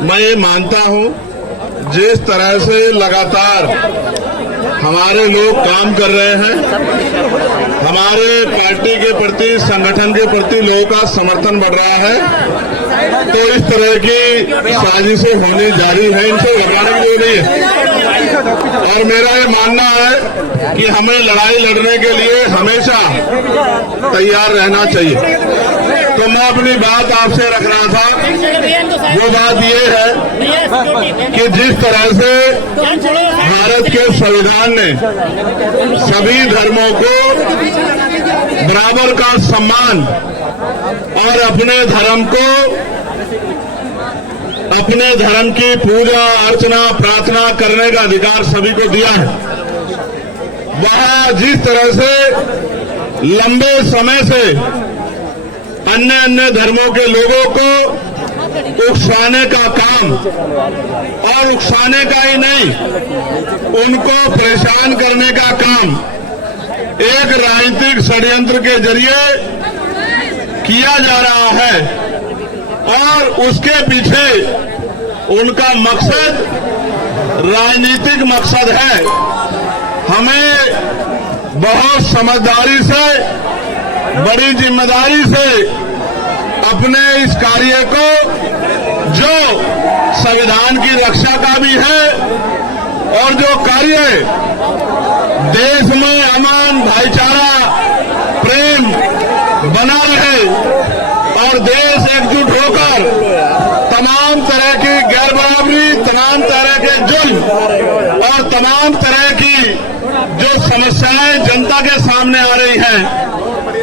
मैं ये मानता हूं जिस तरह से लगातार हमारे लोग काम कर रहे हैं, हमारे पार्टी के प्रति, संगठन के प्रति लोगों का समर्थन बढ़ रहा है, तो इस तरह की साजिशें होनी जारी है, इनसे घबराने की जरूरत नहीं है। और मेरा ये मानना है कि हमें लड़ाई लड़ने के लिए हमेशा तैयार रहना चाहिए। तो मैं अपनी बात आपसे रख रहा था, वो बात ये है कि जिस तरह से भारत के संविधान ने सभी धर्मों को बराबर का सम्मान और अपने धर्म की पूजा अर्चना प्रार्थना करने का अधिकार सभी को दिया है, वह जिस तरह से लंबे समय से अन्य धर्मों के लोगों को उकसाने का काम, और उकसाने का ही नहीं, उनको परेशान करने का काम एक राजनीतिक षड्यंत्र के जरिए किया जा रहा है, और उसके पीछे उनका मकसद राजनीतिक मकसद है। हमें बहुत समझदारी से, बड़ी जिम्मेदारी से अपने इस कार्य को, जो संविधान की रक्षा का भी है और जो कार्य देश में अमन, भाईचारा, प्रेम बना रहे और देश एकजुट होकर तमाम तरह की गैर बराबरी, तमाम तरह के जुल्म और तमाम तरह की जो समस्याएं जनता के सामने आ रही हैं,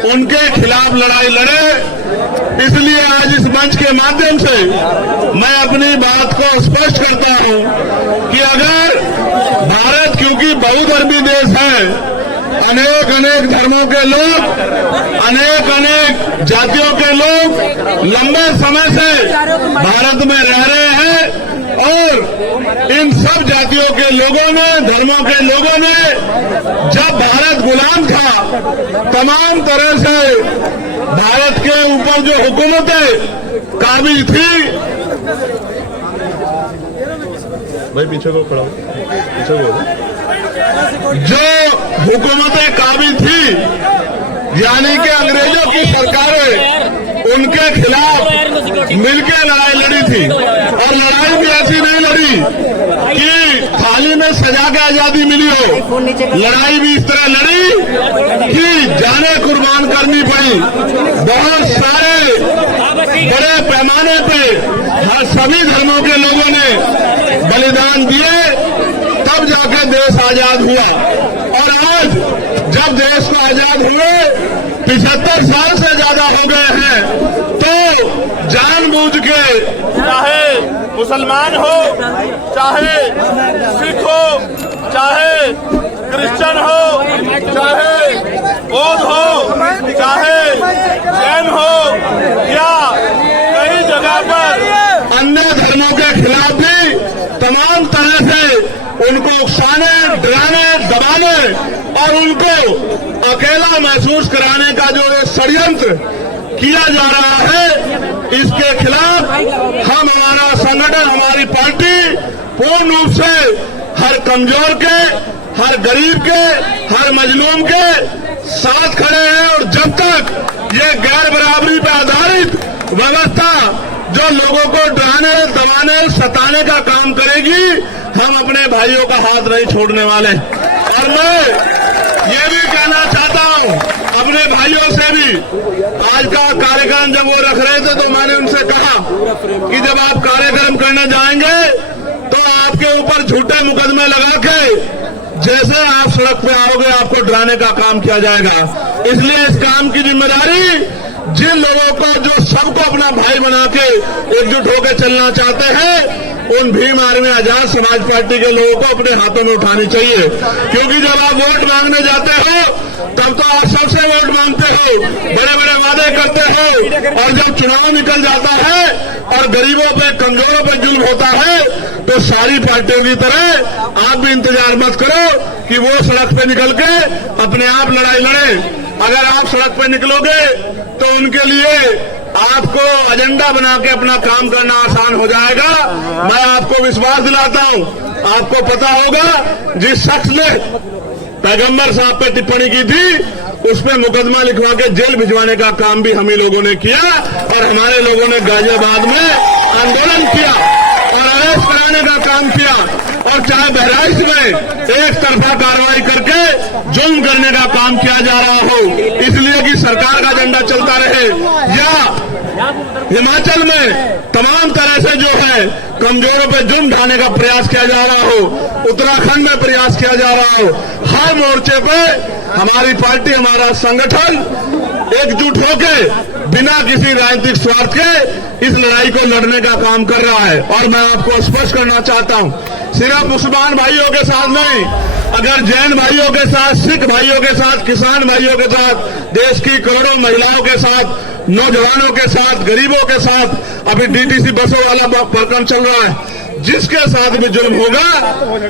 उनके खिलाफ लड़ाई लड़े। इसलिए आज इस मंच के माध्यम से मैं अपनी बात को स्पष्ट करता हूं कि अगर भारत, क्योंकि बहुधर्मी देश है, अनेक धर्मों के लोग, अनेक जातियों के लोग लंबे समय से भारत में रह रहे हैं, और इन सब जातियों के लोगों ने, धर्मों के लोगों ने, जब भारत गुलाम था, तमाम तरह से भारत के ऊपर जो हुकूमतें काबिज थी, भाई पीछे को खड़ा हो, पीछे को, जो हुकूमतें काबिज थी, यानी कि अंग्रेजों की सरकारें, उनके खिलाफ मिलकर लड़ाई लड़ी थी। और लड़ाई भी ऐसी नहीं लड़ी कि थाली में सजा के आजादी मिली हो, लड़ाई भी इस तरह लड़ी कि जाने कुर्बान करनी पड़ी। बहुत सारे बड़े पैमाने पे हर सभी धर्मों के लोगों ने बलिदान दिए, तब जाकर देश आजाद हुआ। और आज जब देश को आजाद हुए 75 साल से ज्यादा हो गए हैं, तो जानबूझ के, चाहे मुसलमान हो, चाहे सिख हो, चाहे क्रिश्चियन हो, चाहे बौद्ध हो, चाहे जैन हो, या कई जगह पर अन्य धर्मों के खिलाफ भी तमाम तरह से उनको उकसाने, डराने, दबाने और उनको अकेला महसूस कराने का जो षड्यंत्र किया जा रहा है, इसके खिलाफ हम, हमारा संगठन, हमारी पार्टी पूर्ण रूप से हर कमजोर के, हर गरीब के, हर मजलूम के साथ खड़े हैं। और जब तक ये गैर बराबरी पर आधारित व्यवस्था जो लोगों को डराने, दबाने, सताने का काम करेगी, हम अपने भाइयों का हाथ नहीं छोड़ने वाले। और मैं ये भी कहना चाहता हूं अपने भाइयों से भी, आज का कार्यक्रम जब वो रख रहे थे तो मैंने उनसे कहा कि जब आप कार्यक्रम करने जाएंगे तो आपके ऊपर झूठे मुकदमे लगा के जैसे आप सड़क पे आओगे आपको डराने का काम किया जाएगा। इसलिए इस काम की जिम्मेदारी जिन लोगों को, जो सबको अपना भाई बना के एकजुट होकर चलना चाहते हैं, उन भीम आर्मी आजाद समाज पार्टी के लोगों को अपने हाथों में उठानी चाहिए। क्योंकि जब आप वोट मांगने जाते हो तब तो आप सबसे वोट मांगते हो, बड़े बड़े वादे करते हो, और जब चुनाव निकल जाता है और गरीबों पे, कमजोरों पे जुल्म होता है, तो सारी पार्टियों की तरह आप भी इंतजार मत करो कि वो सड़क पे निकल के अपने आप लड़ाई लड़े। अगर आप सड़क पर निकलोगे तो उनके लिए आपको एजेंडा बना के अपना काम करना आसान हो जाएगा। मैं आपको विश्वास दिलाता हूं, आपको पता होगा जिस शख्स ने पैगंबर साहब पे टिप्पणी की थी उस पे मुकदमा लिखवा के जेल भिजवाने का काम भी हम ही लोगों ने किया और हमारे लोगों ने गाजियाबाद में आंदोलन किया और अरेस्ट कराने का काम किया। और चाहे बहराइच में एक तरफा कार्रवाई करके जुल्म करने का काम किया जा रहा हो इसलिए कि सरकार का एजेंडा चलता रहे, या हिमाचल में तमाम तरह से जो है कमजोरों पे जुल्म ढाने का प्रयास किया जा रहा हो, उत्तराखंड में प्रयास किया जा रहा हो, हर मोर्चे पे हमारी पार्टी, हमारा संगठन एकजुट होकर बिना किसी राजनीतिक स्वार्थ के इस लड़ाई को लड़ने का काम कर रहा है। और मैं आपको स्पष्ट करना चाहता हूं, सिर्फ मुसलमान भाइयों के साथ नहीं, अगर जैन भाइयों के साथ, सिख भाइयों के साथ, किसान भाइयों के साथ, देश की करोड़ों महिलाओं के साथ, नौजवानों के साथ, गरीबों के साथ, अभी डीटीसी बसों वाला प्रकरण चल रहा है, जिसके साथ भी जुल्म होगा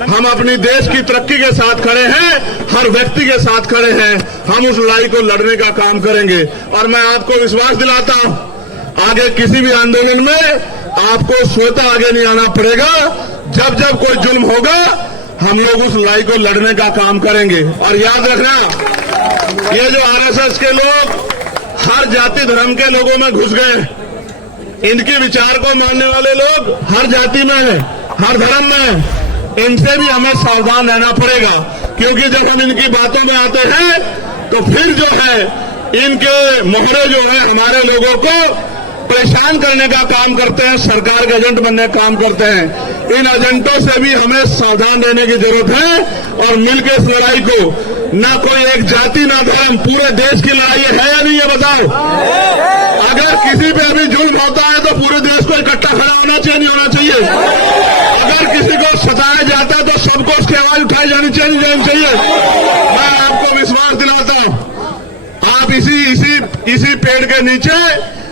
हम अपनी देश की तरक्की के साथ खड़े हैं, हर व्यक्ति के साथ खड़े हैं, हम उस लड़ाई को लड़ने का काम करेंगे। और मैं आपको विश्वास दिलाता हूं आगे किसी भी आंदोलन में आपको स्वतः आगे नहीं आना पड़ेगा। जब जब कोई जुल्म होगा हम लोग उस लड़ाई को लड़ने का काम करेंगे। और याद रखना, ये जो आरएसएस के लोग हर जाति धर्म के लोगों में घुस गए, इनके विचार को मानने वाले लोग हर जाति में है, हर धर्म में है, इनसे भी हमें सावधान रहना पड़ेगा। क्योंकि जब हम इनकी बातों में आते हैं तो फिर जो है इनके मोहरे जो है हमारे लोगों को परेशान करने का काम करते हैं, सरकार के एजेंट बनने का काम करते हैं। इन एजेंटों से भी हमें सावधान रहने की जरूरत है और मिलकर इस लड़ाई को, ना कोई एक जाति ना धर्म, पूरे देश की लड़ाई है या नहीं, ये बताओ। अगर किसी पे अभी जुल्म होता है तो पूरे देश को इकट्ठा खड़ा होना चाहिए, नहीं होना चाहिए? अगर किसी को सताया जाता है तो सबको उसकी आवाज उठाई जानी चाहिए, नहीं जानी चाहिए? मैं आपको विश्वास दिलाता हूं, आप इसी पेड़ के नीचे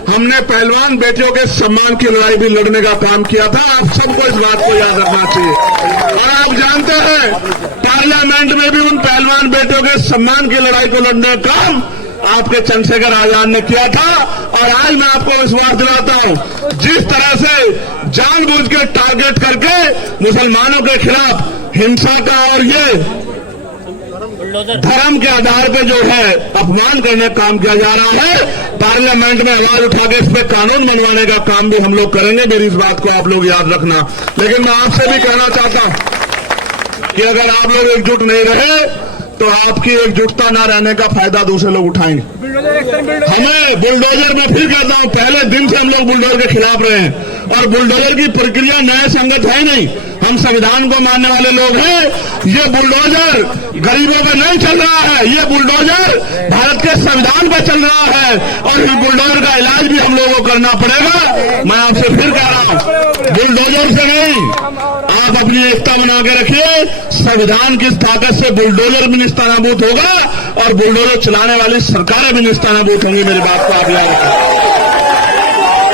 हमने पहलवान बेटियों के सम्मान की लड़ाई भी लड़ने का काम किया था। आप सबको इस बात को याद रखना चाहिए। और आप जानते हैं पार्लियामेंट में भी उन पहलवान बेटियों के सम्मान की लड़ाई को लड़ने का काम आपके चंद्रशेखर आजाद ने किया था। और आज मैं आपको विश्वास दिलाता हूं, जिस तरह से जानबूझ के टारगेट करके मुसलमानों के खिलाफ हिंसा का और ये धर्म के आधार पर जो है अपमान करने का काम किया जा रहा है, पार्लियामेंट में आवाज उठा के इस पे कानून बनवाने का काम भी हम लोग करेंगे। मेरी इस बात को आप लोग याद रखना। लेकिन मैं आपसे भी कहना चाहता हूं कि अगर आप लोग एकजुट नहीं रहे तो आपकी एकजुटता न रहने का फायदा दूसरे लोग उठाएंगे। हमें बुलडोजर, मैं फिर कहता हूं, पहले दिन से हम लोग बुलडोजर के खिलाफ रहे हैं और बुलडोजर की प्रक्रिया न्याय संगत है नहीं। हम संविधान को मानने वाले लोग हैं। ये बुलडोजर गरीबों पे नहीं चल रहा है, ये बुलडोजर भारत के संविधान पर चल रहा है और इस बुलडोजर का इलाज भी हम लोगों को करना पड़ेगा। मैं आपसे फिर कह रहा हूं, बुलडोजर से नहीं, आप अपनी एकता बना के रखिए। संविधान की ताकत से बुलडोजर भी निस्तानाबूद होगा और बुलडोजर चलाने वाली सरकारें भी निस्तानाबूद होंगी। मेरी बात को आप याद रखें।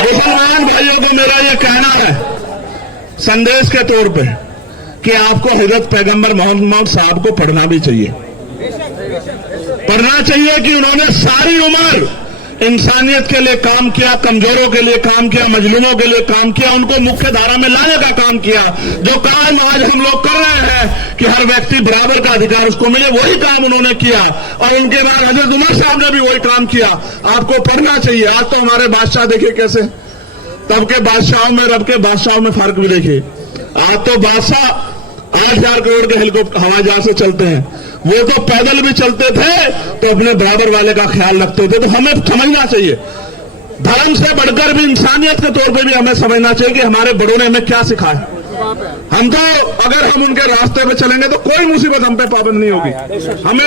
मुसलमान भाइयों को मेरा यह कहना है संदेश के तौर पे कि आपको हजरत पैगंबर मोहम्मद साहब को पढ़ना भी चाहिए। पढ़ना चाहिए कि उन्होंने सारी उम्र इंसानियत के लिए काम किया, कमजोरों के लिए काम किया, मजलूमों के लिए काम किया, उनको मुख्य धारा में लाने का काम किया। जो काम आज हम लोग कर रहे हैं कि हर व्यक्ति बराबर का अधिकार उसको मिले, वही काम उन्होंने किया। और उनके बाद हजरत उमर साहब ने भी वही काम किया। आपको पढ़ना चाहिए। आज तो हमारे बादशाह देखिए कैसे, तब के बादशाहों में रब के बादशाहों में फर्क भी देखिए। आज तो बादशाह 8,000 करोड़ के हेलीकॉप्टर हवाई जहाज से चलते हैं, वो तो पैदल भी चलते थे तो अपने बराबर वाले का ख्याल रखते थे। तो हमें समझना चाहिए, धर्म से बढ़कर भी इंसानियत के तौर पे भी हमें समझना चाहिए कि हमारे बड़ों ने हमें क्या सिखाया। हम तो अगर हम उनके रास्ते पे चलेंगे तो कोई मुसीबत हम पे पाबंद नहीं होगी। हमें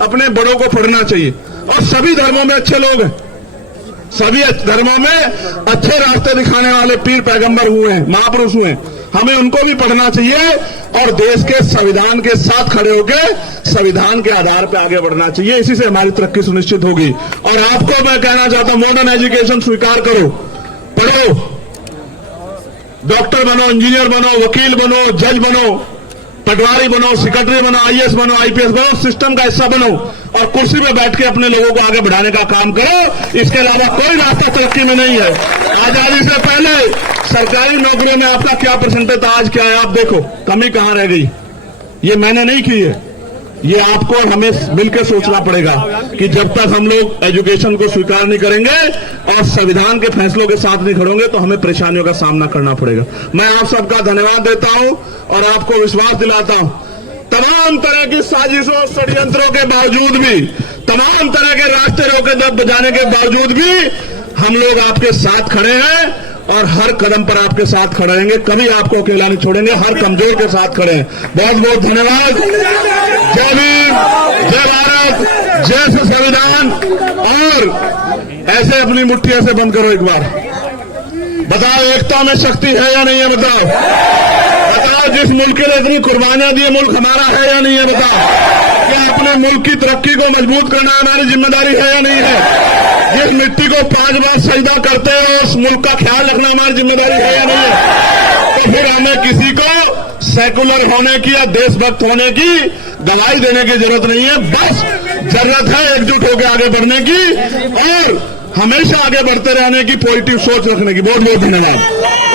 अपने बड़ों को पढ़ना चाहिए। और सभी धर्मों में अच्छे लोग हैं, सभी धर्मों में अच्छे रास्ते दिखाने वाले पीर पैगंबर हुए हैं, महापुरुष हुए हैं। हमें उनको भी पढ़ना चाहिए और देश के संविधान के साथ खड़े होकर संविधान के आधार पर आगे बढ़ना चाहिए। इसी से हमारी तरक्की सुनिश्चित होगी। और आपको मैं कहना चाहता हूं, मॉडर्न एजुकेशन स्वीकार करो, पढ़ो, डॉक्टर बनो, इंजीनियर बनो, वकील बनो, जज बनो, पटवारी बनो, सेक्रेटरी बनो, आईएएस बनो, आईपीएस बनो, सिस्टम का हिस्सा बनो और कुर्सी पे बैठ के अपने लोगों को आगे बढ़ाने का काम करो। इसके अलावा कोई रास्ता तरक्की में नहीं है। आजादी से पहले सरकारी नौकरियों में आपका क्या परसेंटेज था, आज क्या है आप देखो, कमी कहां रह गई। ये मैंने नहीं की है, ये आपको और हमें मिलकर सोचना पड़ेगा कि जब तक हम लोग एजुकेशन को स्वीकार नहीं करेंगे और संविधान के फैसलों के साथ नहीं खड़ोगे तो हमें परेशानियों का सामना करना पड़ेगा। मैं आप सबका धन्यवाद देता हूं और आपको विश्वास दिलाता हूं, तमाम तरह की साजिशों षड्यंत्रों के बावजूद भी, तमाम तरह के रास्ते रोके दब बजाने के बावजूद भी हम लोग आपके साथ खड़े हैं और हर कदम पर आपके साथ खड़े रहेंगे। कभी आपको अकेला नहीं छोड़ेंगे, हर कमजोर के साथ खड़े हैं। बहुत बहुत धन्यवाद। जय भीम, जय भारत, जय संविधान। और ऐसे अपनी मुट्ठी ऐसे बंद करो एक बार, बताओ एकता में शक्ति है या नहीं है, बताओ जिस मुल्क के लिए इतनी कुर्बानियां दी, मुल्क हमारा है या नहीं है, बताओ क्या अपने मुल्क की तरक्की को मजबूत करना हमारी जिम्मेदारी है या नहीं है, जिस मिट्टी को 5 बार सजदा करते हो उस मुल्क का ख्याल रखना हमारी जिम्मेदारी है या नहीं है। तो फिर हमें किसी को सेकुलर होने की या देशभक्त होने की गवाही देने की जरूरत नहीं है, बस जरूरत है एकजुट होकर आगे बढ़ने की और हमेशा आगे बढ़ते रहने की, पॉजिटिव सोच रखने की। बहुत बहुत धन्यवाद।